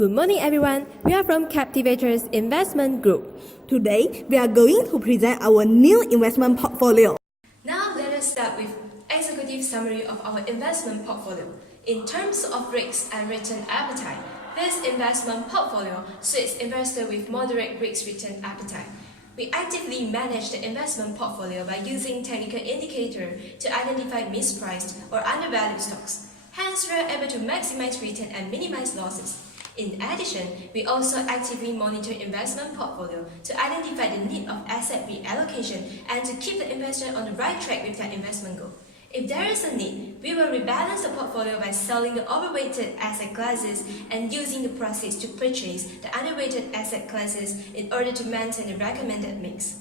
Good morning, everyone. We are from Captivators Investment Group. Today, we are going to present our new investment portfolio. Now, let us start with executive summary of our investment portfolio. In terms of risk and return appetite, this investment portfolio suits investors with moderate risk return appetite. We actively manage the investment portfolio by using technical indicators to identify mispriced or undervalued stocks. Hence, we are able to maximize return and minimize losses. In addition, we also actively monitor investment portfolio to identify the need of asset reallocation and to keep the investor on the right track with their investment goal. If there is a need, we will rebalance the portfolio by selling the overweighted asset classes and using the proceeds to purchase the underweighted asset classes in order to maintain the recommended mix.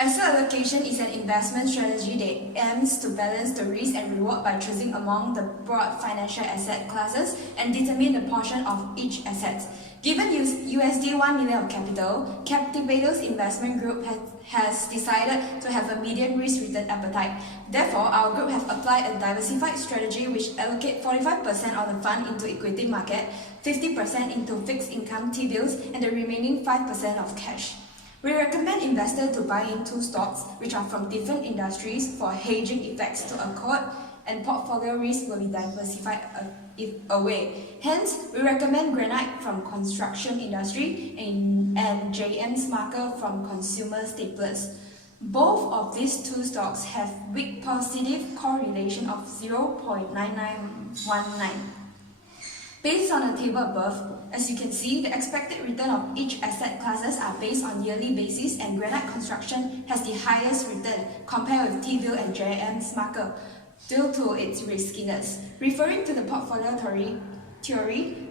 Asset allocation is an investment strategy that aims to balance the risk and reward by choosing among the broad financial asset classes and determine the portion of each asset. Given USD 1 million of capital, Captivators Investment Group has decided to have a medium risk return appetite. Therefore, our group have applied a diversified strategy which allocate 45% of the fund into equity market, 50% into fixed income T-bills, and the remaining 5% of cash. We recommend investors to buy into stocks which are from different industries for hedging effects to occur, and portfolio risk will be diversified away. Hence, we recommend Granite from construction industry and JM's marker from consumer staples. Both of these two stocks have weak positive correlation of 0.9919. Based on the table above, as you can see, the expected return of each asset classes are based on yearly basis, and Granite Construction has the highest return compared with T-bill and JM's marker due to its riskiness. Referring to the portfolio theory,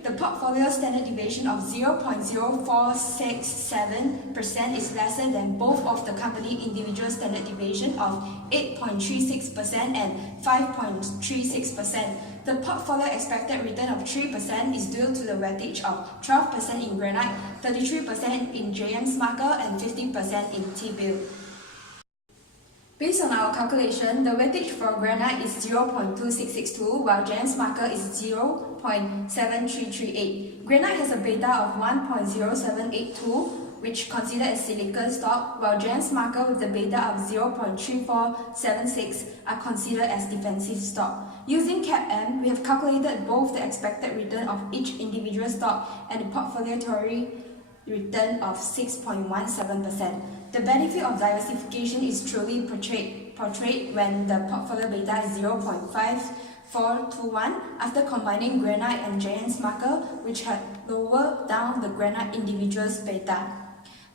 the portfolio standard deviation of 0.0467% is lesser than both of the company individual standard deviation of 8.36% and 5.36%. The portfolio expected return of 3% is due to the weightage of 12% in Granite, 33% in JM's marker, and 15% in T-bill. Based on our calculation, the weightage for Granite is 0.2662, while JM's marker is 0.7338. Granite has a beta of 1.0782, which considered as silicon stock, while JM's marker with the beta of 0.3476 are considered as defensive stock. Using CAPM, we have calculated both the expected return of each individual stock and the portfolio theory return of 6.17%. The benefit of diversification is truly portrayed when the portfolio beta is 0.5421 after combining Granite and JM's marker, which had lowered down the Granite individual's beta.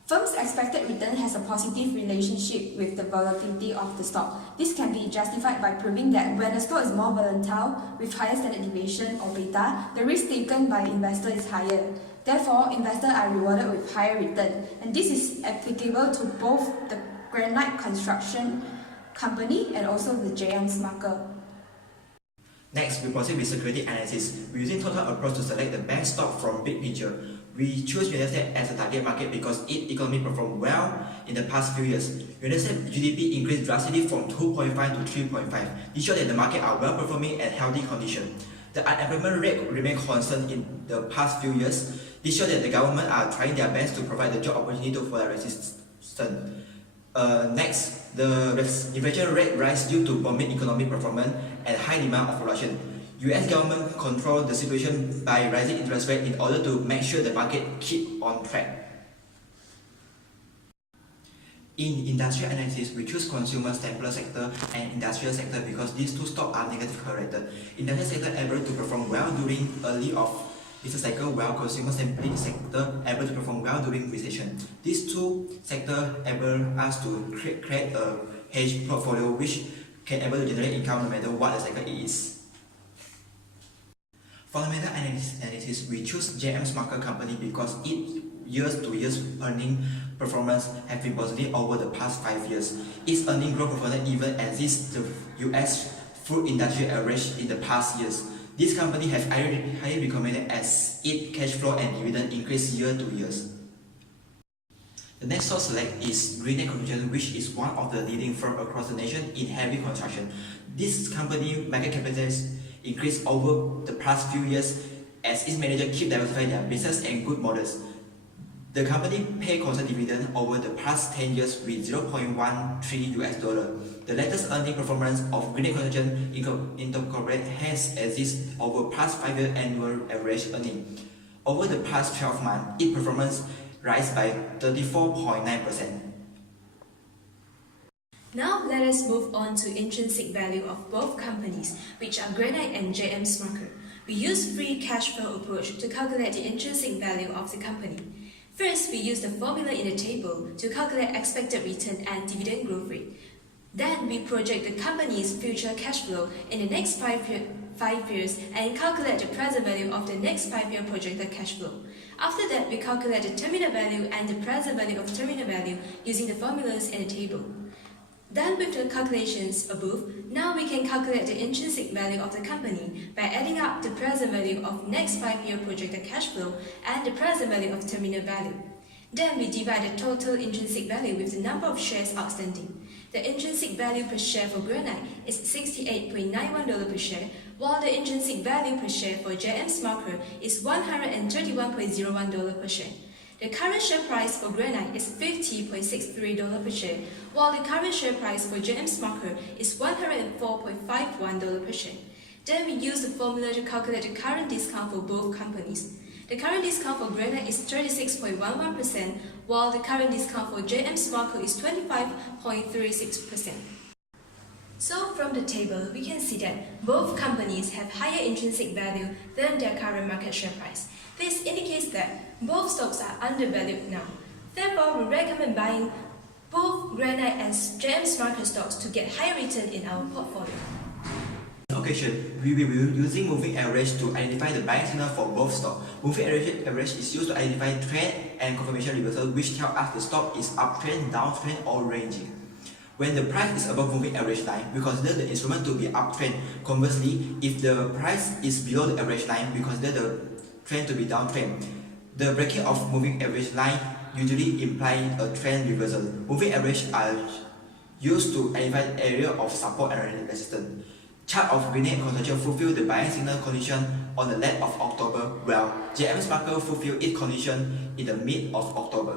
Firm's expected return has a positive relationship with the volatility of the stock. This can be justified by proving that when a stock is more volatile with higher standard deviation or beta, the risk taken by investor is higher. Therefore, investors are rewarded with higher return, and this is applicable to both the Granite Construction Company and also the JM's marker. Next, we proceed with security analysis. We're using total approach to select the best stock from big picture. We choose United States as a target market because its economy performed well in the past few years. United States GDP increased drastically from 2.5 to 3.5. This shows that the market are well performing and healthy condition. The unemployment rate remained constant in the past few years. This shows that the government are trying their best to provide the job opportunity for their residents. Next, the inflation rate rise due to booming economic performance and high demand of production. US government control the situation by rising interest rate in order to make sure the market keep on track. In industrial analysis, we choose consumer staple sector and industrial sector because these two stocks are negatively correlated. Industrial sector able to perform well during early of business cycle, while consumer staple sector able to perform well during recession. These two sectors enable us to create a hedge portfolio which can able to generate income no matter what the cycle is. Fundamental analysis, we choose JM's marker company because its years-to-year earning performance have been positive over the past 5 years. Its earning growth performance even exceeds the US food industry average in the past years. This company has highly recommended as its cash flow and dividend increase year to year. The next stock select is Granite Construction, which is one of the leading firms across the nation in heavy construction. This company market capitalization increased over the past few years as its manager keep diversifying their business and good models. The company paid constant dividend over the past 10 years with $0.13. The latest earning performance of Greenlake Construction Incorporated has existed over past 5-year annual average earning. Over the past 12 months, its performance rise by 34.9%. Now let us move on to intrinsic value of both companies, which are Granite and JM Smucker. We use free cash flow approach to calculate the intrinsic value of the company. First, we use the formula in the table to calculate expected return and dividend growth rate. Then, we project the company's future cash flow in the next 5 years and calculate the present value of the next 5-year projected cash flow. After that, we calculate the terminal value and the present value of terminal value using the formulas in the table. Done with the calculations above, now we can calculate the intrinsic value of the company by adding up the present value of next 5-year projected cash flow and the present value of terminal value. Then we divide the total intrinsic value with the number of shares outstanding. The intrinsic value per share for Granite is $68.91 per share, while the intrinsic value per share for JM Smucker is $131.01 per share. The current share price for Granite is $50.63 per share, while the current share price for JM Smucker is $104.51 per share. Then we use the formula to calculate the current discount for both companies. The current discount for Granite is 36.11%, while the current discount for JM Smucker is 25.36%. So from the table, we can see that both companies have higher intrinsic value than their current market share price. This indicates that both stocks are undervalued now. Therefore, we recommend buying both Granite and JM Smucker stocks to get higher return in our portfolio. On occasion, we will be using moving average to identify the buying signal for both stocks. Moving average is used to identify trend and confirmation reversal, which tell us the stock is uptrend, downtrend, or ranging. When the price is above moving average line, we consider the instrument to be uptrend. Conversely, if the price is below the average line, we consider the trend to be downtrend. The breaking of moving average line usually implies a trend reversal. Moving average are used to identify the area of support and resistance. Chart of Greenlake Construction fulfilled the buying signal condition on the late of October, while JM Smucker fulfilled its condition in the mid of October.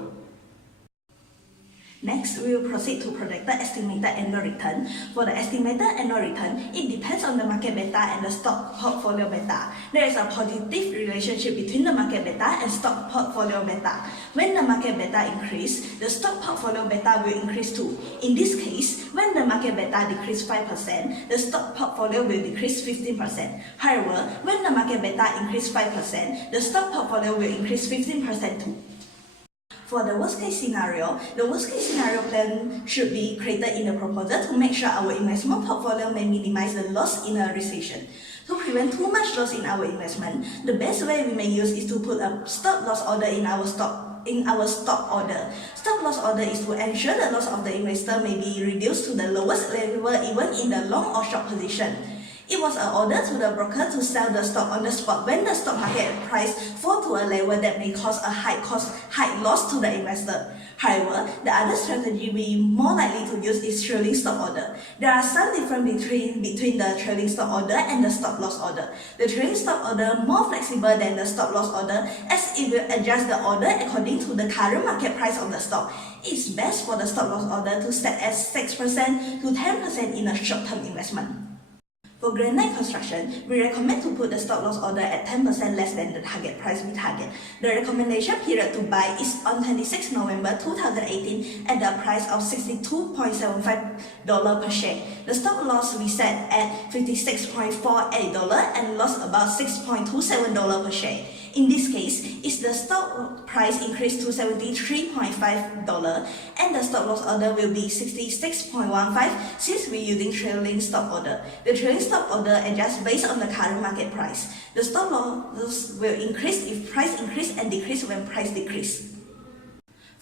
Next, we will proceed to project the estimated annual return. For the estimated annual return, it depends on the market beta and the stock portfolio beta. There is a positive relationship between the market beta and stock portfolio beta. When the market beta increases, the stock portfolio beta will increase too. In this case, when the market beta decreases 5%, the stock portfolio will decrease 15%. However, when the market beta increases 5%, the stock portfolio will increase 15% too. For the worst case scenario plan should be created in the proposal to make sure our investment portfolio may minimize the loss in a recession. To prevent too much loss in our investment, the best way we may use is to put a stop loss order in our stop order. Stop loss order is to ensure the loss of the investor may be reduced to the lowest level even in the long or short position. It was an order to the broker to sell the stock on the spot when the stock market price falls to a level that may cause a high loss to the investor. However, the other strategy we more likely to use is trailing stop order. There are some difference between the trailing stop order and the stop loss order. The trailing stop order more flexible than the stop loss order as it will adjust the order according to the current market price of the stock. It's best for the stop loss order to set at 6% to 10% in a short-term investment. For Granite Construction, we recommend to put the stop loss order at 10% less than the target price we target. The recommendation period to buy is on 26 November 2018 at the price of $62.75 per share. The stop loss we set at $56.48 and lost about $6.27 per share. In this case, if the stock price increased to $73.5 and the stop loss order will be $66.15 since we're using trailing stop order. The trailing stop order adjusts based on the current market price. The stop loss will increase if price increase and decrease when price decrease.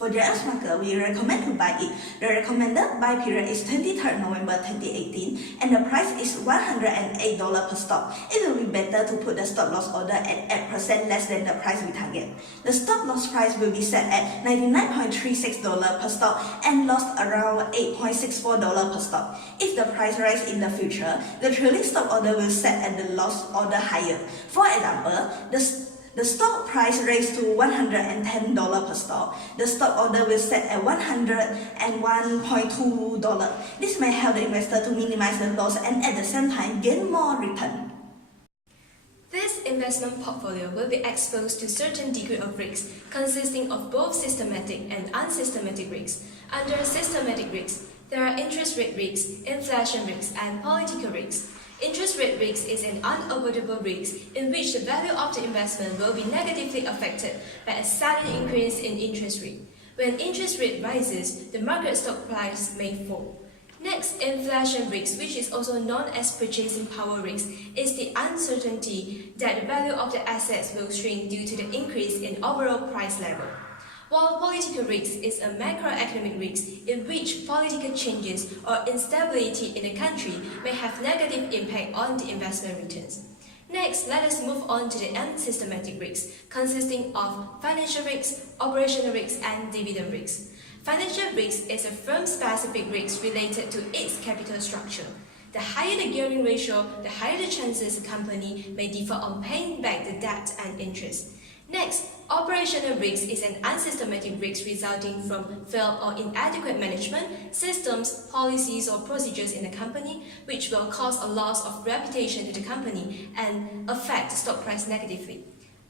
For JM's marker, we recommend to buy it. The recommended buy period is 23rd November 2018 and the price is $108 per stock. It will be better to put the stop loss order at 8% less than the price we target. The stop loss price will be set at $99.36 per stock and lost around $8.64 per stock. If the price rises in the future, the trailing stop order will set at the loss order higher. For example, the stock price raised to $110 per stock. The stop order will set at $101.2. This may help the investor to minimize the loss and at the same time gain more return. This investment portfolio will be exposed to certain degree of risks, consisting of both systematic and unsystematic risks. Under systematic risks, there are interest rate risks, inflation risks, and political risks. Interest rate risk is an unavoidable risk in which the value of the investment will be negatively affected by a sudden increase in interest rate. When interest rate rises, the market stock price may fall. Next, inflation risk, which is also known as purchasing power risk, is the uncertainty that the value of the assets will shrink due to the increase in overall price level. While political risk is a macroeconomic risk in which political changes or instability in the country may have negative impact on the investment returns. Next, let us move on to the unsystematic risks, consisting of financial risks, operational risks, and dividend risks. Financial risk is a firm-specific risk related to its capital structure. The higher the gearing ratio, the higher the chances a company may defer on paying back the debt and interest. Next, operational risk is an unsystematic risk resulting from failed or inadequate management, systems, policies, or procedures in the company, which will cause a loss of reputation to the company and affect the stock price negatively.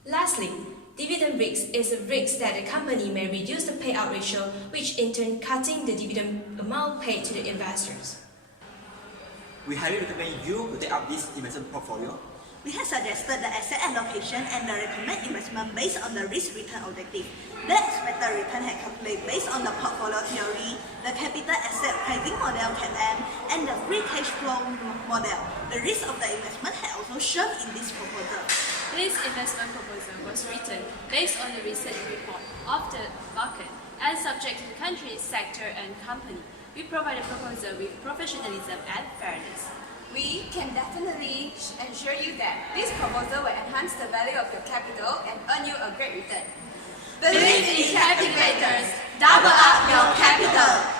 Lastly, dividend risk is a risk that the company may reduce the payout ratio, which in turn cutting the dividend amount paid to the investors. We highly recommend you to take up this investment portfolio. We have suggested the asset allocation and the recommended investment based on the risk-return objective. The expected return had calculated based on the portfolio theory, the capital asset pricing model CAPM, and the free cash flow model. The risk of the investment had also shown in this proposal. This investment proposal was written based on the research report of the market and subject to the country, sector, and company. We provide a proposal with professionalism and fairness. We can definitely assure you that this proposal will enhance the value of your capital and earn you a great return. Believe in Captivators. Double up your capital.